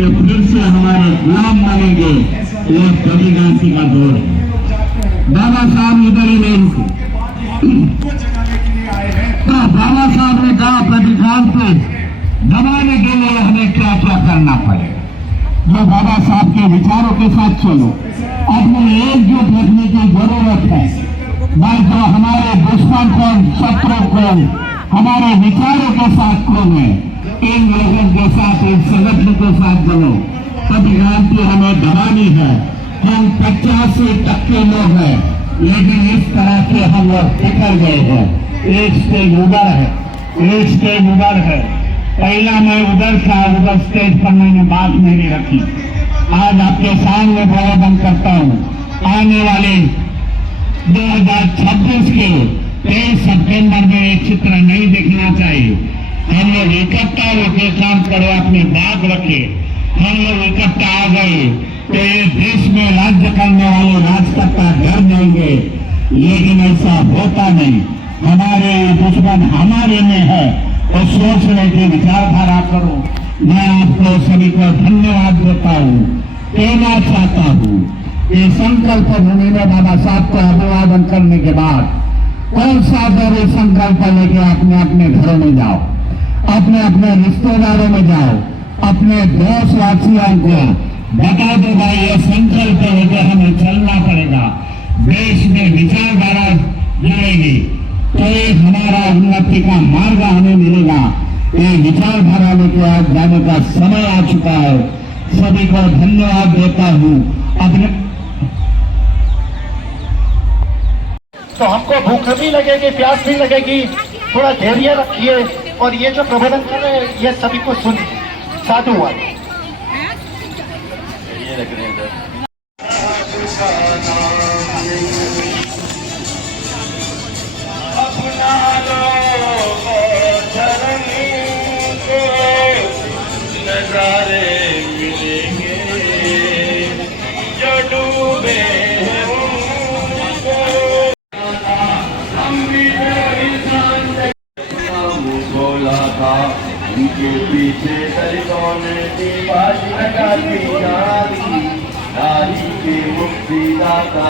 कि फिर से हमारे गुलाम बनेंगे, ये कभी गांधी का दौर है। बाबा साहब इधर ही नहीं रुके, तो बाबा साहब ने कहा प्रतिष्ठान पे दबाने के लिए हमें क्या क्या करना पड़ेगा। जो बाबा साहब के विचारों के साथ चलो, अपने एकजुट रखने की जरूरत है। भाई जो हमारे दुश्मन कौन, शत्रु कौन, हमारे विचारों के साथ कौन है, इन लोगों के साथ, इन संगठन के साथ चलो। प्रतिक्रांति हमें दबानी है। हम 85% लोग हैं, लेकिन इस तरह के हम लोग बिखर गए हैं। एक स्टेज उधर है, एक स्टेज उधर है। पहला मैं उधर था, उधर स्टेज पर मैंने बात नहीं रखी। आज आपके सामने निवेदन करता हूँ, आने वाले 2026 के 23 सितंबर में ये चित्र नहीं दिखना चाहिए। हम लोग इकट्ठा होकर काम करो, अपनी बात रखे। हम लोग इकट्ठा आ गए तो ये देश में राज्य करने वाले राजकर्ता डर जाएंगे, लेकिन ऐसा होता नहीं। हमारे दुश्मन हमारे में है, और सोचने की विचारधारा करो। मैं आपको सभी को धन्यवाद देता हूँ, कहना चाहता हूँ कि संकल्प भूमि में बाबा साहब को अभिवादन करने के बाद कौन सा जरूरी संकल्प लेके अपने अपने घरों में जाओ, अपने अपने रिश्तेदारों में जाओ, अपने देशवासियों को बता दो भाई ये संकल्प लेकर हमें चलना पड़ेगा। देश में विचारधारा जाएगी तो ये हमारा उन्नति का मार्ग हमें मिलेगा। ये विचारधारा लेके आज जाने का समय आ चुका है। सभी को धन्यवाद देता हूँ। अपने तो हमको भूख भी लगेगी, प्यास भी लगेगी, थोड़ा धैर्य रखिए और ये जो प्रबोधन कर रहे हैं ये सभी को सुनिए। साधुवाद। नजारे मिलेंगे जो डूबे हैं उनको, हम भी बोला था उनके पीछे दलितों ने दीवार लगा दी जाती, नारी के मुक्तिदाता।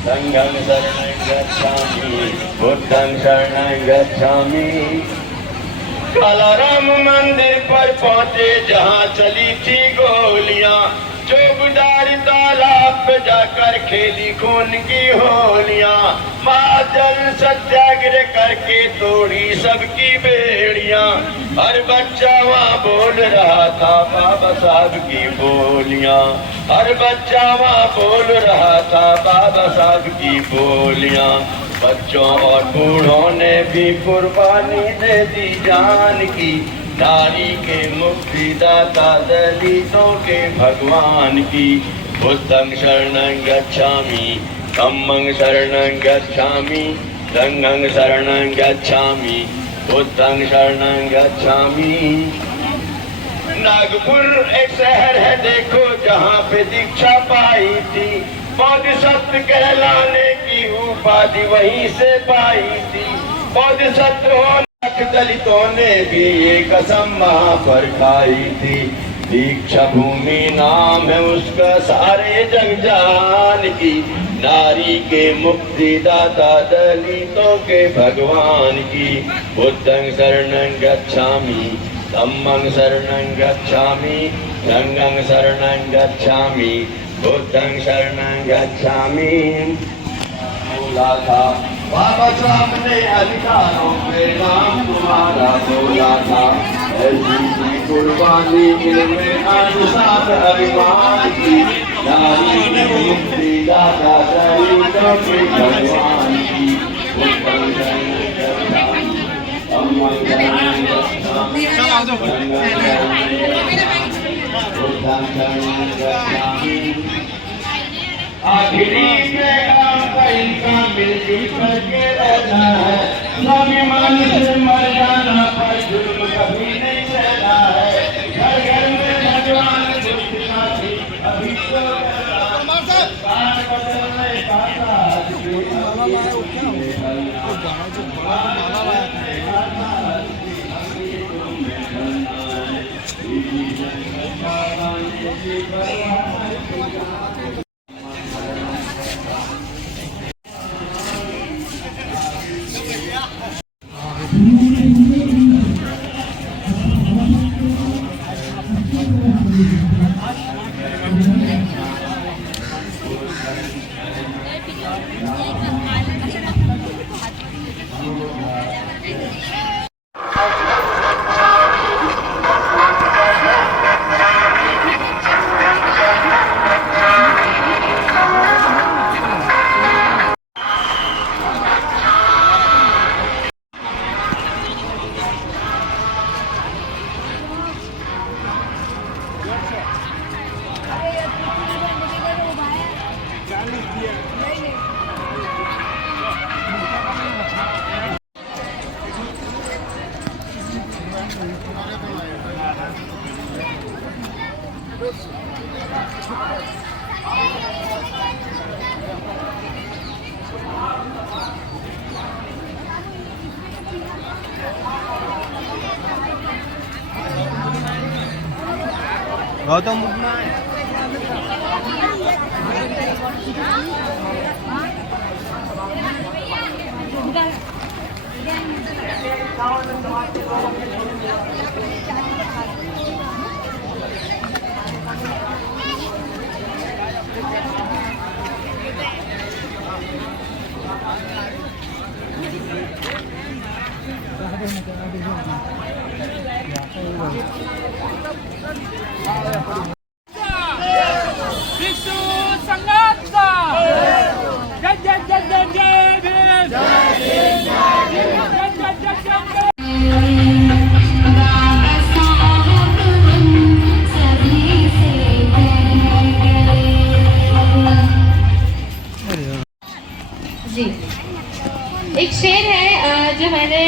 संघं शरणं गच्छामि, बुद्धं शरणं गच्छामि। कालाराम मंदिर पर पहुंचे जहां चली थी गोलियां, चौकीदार तालाब पे जाकर खेली खून की होलियां। महाजन सत्याग्रह करके तोड़ी सबकी बेड़ियां, हर बच्चा वहाँ बोल रहा था बाबा साहब की बोलियां, हर बच्चा वहाँ बोल रहा था बाबा साहब की बोलियां। बच्चों और बूढ़ों ने भी कुर्बानी दे दी जान की, नारी के मुक्तिदाता दलितों के भगवान की। बुद्धं शरणं गच्छामि, धम्मं शरणं गच्छामि, संघं शरणं गच्छामि, बुद्धं शरणं गच्छामि। नागपुर एक शहर है देखो जहाँ पे दीक्षा पाई थी, बोधिसत्व कहलाने की उपाधि वहीं से पाई थी। बोधिसत्व होने दलितों ने भी ये कसम वहाँ पर खाई थी। दीक्षा भूमि नाम है उसका सारे जग जान की, नारी के मुक्तिदाता दलितों के भगवान की। बुद्धं शरणं गच्छामि, धम्मं शरणं गच्छामि, संघं शरणं गच्छामि, बुद्धं शरणं गच्छामि। बोला था बाबा साहब ने अधिकारों के नाम तुम्हारा बोला था, ऐसी कुर्बानी में अनुसार अभिमान की, नारी की मुक्तिदाता दलितों के भगवान की। बुद्धं शरणं गच्छामि, धम्मं शरणं गच्छामि, बुद्धं शरणं गच्छामि। आखिरी पैगाम का इनका मिलजुल करके रहना है, स्वाभिमान से मर जाना पर जुल्म कभी नहीं सहना है। घर घर में भगवान दुष्टनाथी अभी तो कान बदलने पाता है। गौतम बुद्ध में भिक्षु संघाचा जय जय जय जय जय भीम जय जय जय जय जी एक शेर है जो मैंने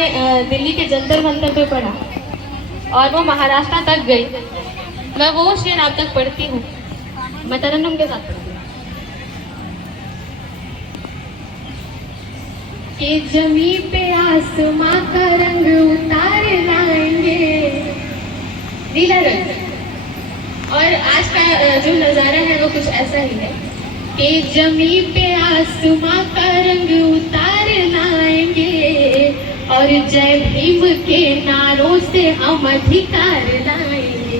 दिल्ली के जंतर मंतर पे पढ़ा और वो महाराष्ट्र तक गई। मैं वो शेर आप तक पढ़ती हूँ, मैं तरन्नुम के साथ पढ़ती हूँ। कि जमी पे आसमां का रंग उतार लाएंगे, नीला रंग। और आज का जो नज़ारा है वो कुछ ऐसा ही है कि जमी पे आसमां का रंग उतार लाएंगे और जय भीम के नारों से हम अधिकार लाएंगे।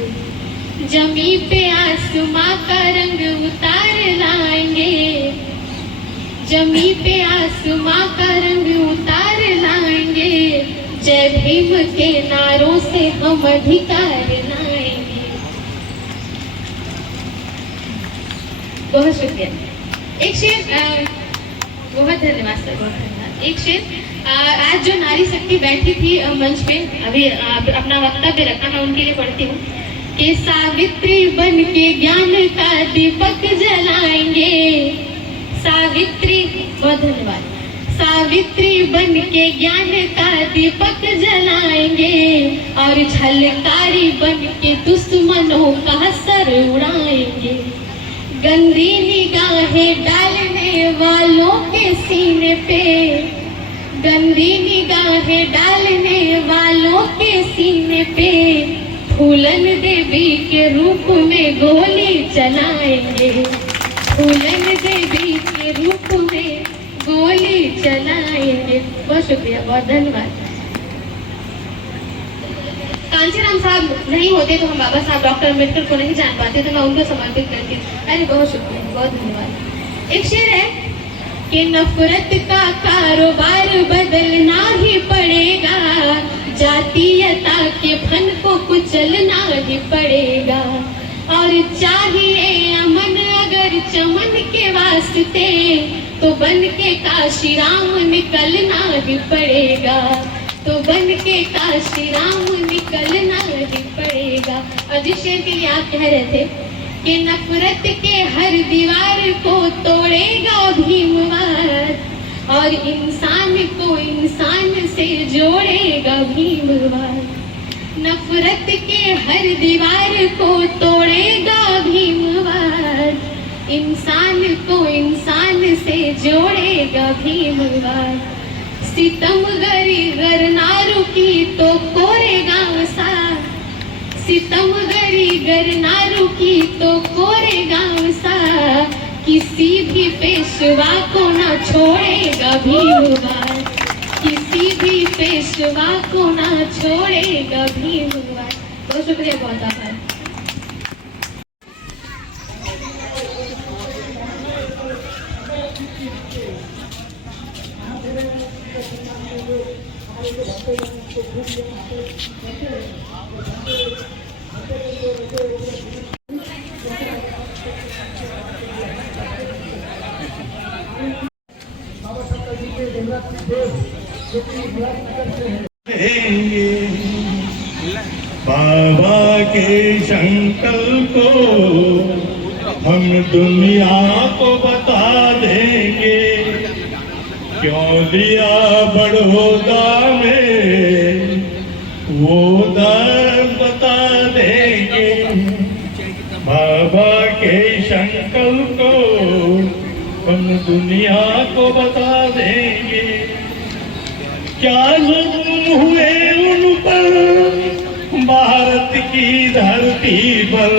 जमी पे आसमां का रंग उतार लाएंगे, जमी पे आसमां का रंग उतार लाएंगे, जय भीम के नारों से हम अधिकार लाएंगे। बहुत शुक्रिया। एक शेर, बहुत धन्यवाद सर, बहुत धन्यवाद। एक शेर, आज जो नारी शक्ति बैठी थी मंच पे, अभी अपना वक्तव्य रखा, मैं उनके लिए पढ़ती हूँ कि सावित्री बन के ज्ञान का दीपक जलाएंगे। सावित्री, बहुत धन्यवाद। सावित्री बन के ज्ञान का दीपक जलाएंगे और झलकारी बन के दुश्मनों का सर उड़ाएंगे। गंदी निगाहें डालने वालों के सीने पे, गंदी निगाहें डालने वालों के सीने पे फूलन देवी के रूप में गोली चलाएंगे। फूलन देवी के रूप में गोली चलाएंगे। बहुत शुक्रिया, बहुत धन्यवाद। कांचीराम साहब नहीं होते तो हम बाबा साहब डॉक्टर अम्बेडकर को नहीं जान पाते, तो मैं उनको समर्पित करती हूँ। अरे बहुत शुक्रिया, बहुत धन्यवाद। एक शेर है कि नफरत का कारोबार बदलना ही पड़ेगा, जातीयता के फन को कुचलना ही पड़ेगा। और चाहिए अमन अगर चमन के वास्ते, तो बन के काशी राम निकलना ही पड़ेगा, तो बन के काशी राम निकलना ही पड़ेगा। और जिस शेर के लिए आप कह रहे थे कि नफरत के हर दीवार को तोड़ेगा भीमवार और इंसान को इंसान से जोड़ेगा भीमवार। नफरत के हर दीवार को तोड़ेगा भीमवार, इंसान को इंसान से जोड़ेगा भीमवार। सितमगरी गर ना रुकी तो कोरेगा वसा, सितमगरी गर ना रुकी तो कोरे गांव सा किसी भी पेशवा को न छोड़ेगा भीमवार, किसी भी पेशवा को न छोड़ेगा भीमवार। बहुत शुक्रिया, बहुत आभार। बाबा के संकल्प को हम दुनिया को बता देंगे, क्यों लिया बड़ौदा में वो दर्द बता देंगे। बाबा के संकल्प को हम दुनिया को बता देंगे, क्या जुल्म हुए उन पर भारत की धरती पर,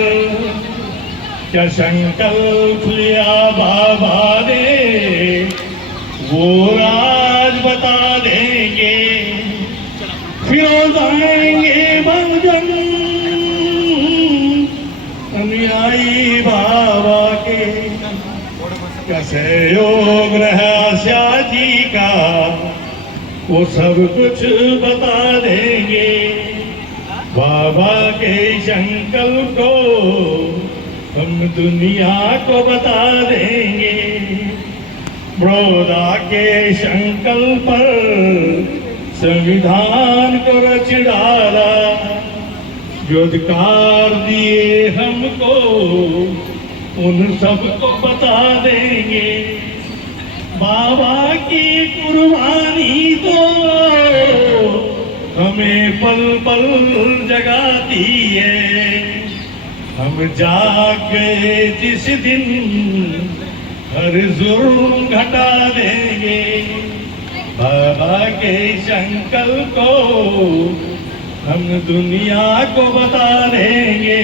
क्या संकल्प लिया बाबा ने वो राज बता देंगे। फिरोज आएंगे बहुजन अनुयायी बाबा के, क्या सहयोग रहा शाह जी का वो सब कुछ बता देंगे। बाबा के संकल्प को हम दुनिया को बता देंगे। बड़ौदा के संकल्प पर संविधान को रच डाला, जो अधिकार दिए हमको उन सबको बता देंगे। बाबा की कुर्बानी तो हमें पल पल जगाती है, हम जाग गए जिस दिन हर जुर्म घटा देंगे। बाबा के संकल्प को हम दुनिया को बता देंगे।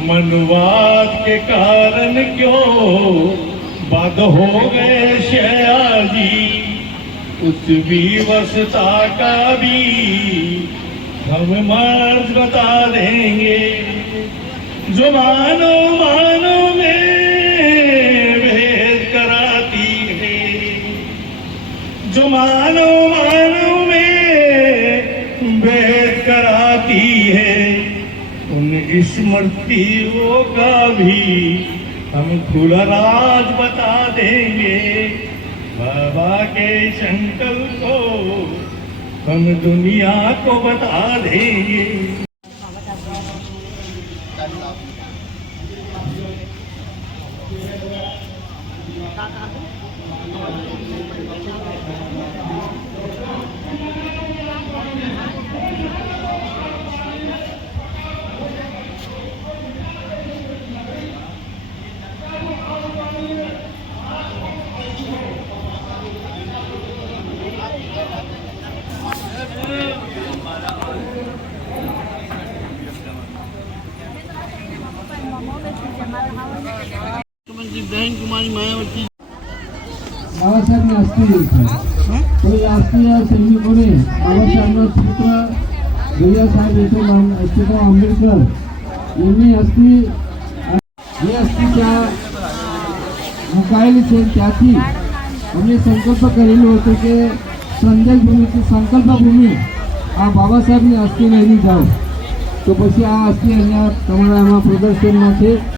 मनवाद के कारण क्यों बद हो गए शयाजी, उस विवशता का भी हम मर्ज बता देंगे। जो मानो मानो में भेद कराती है, जो मानो मानो में भेद कराती है, उन स्मृतियों का भी हम खुला राज बता देंगे। बाबा के संकल्प को हम दुनिया को बता देंगे। मुख्यमंत्री बहन कुमारी मायावती बाबासाहेब आस्ती तो या आस्ती सैनिकोने बाबासाहेबांना सूत्र भैयासाहेब येथे आंबेडकर यांनी अस्थि हे अस्थीच्या मुकायले છે ત્યાંથી અમને સંકલ્પ કરેલો હતો કે સંદેશ ભૂમિથી સંકલ્પ ભૂમિ આ બાબા સાહેબની અસ્થિ લઈને જાઓ, તો પછી આ અસ્થિ અહીંયા તમારા પ્રદર્શનમાં છે।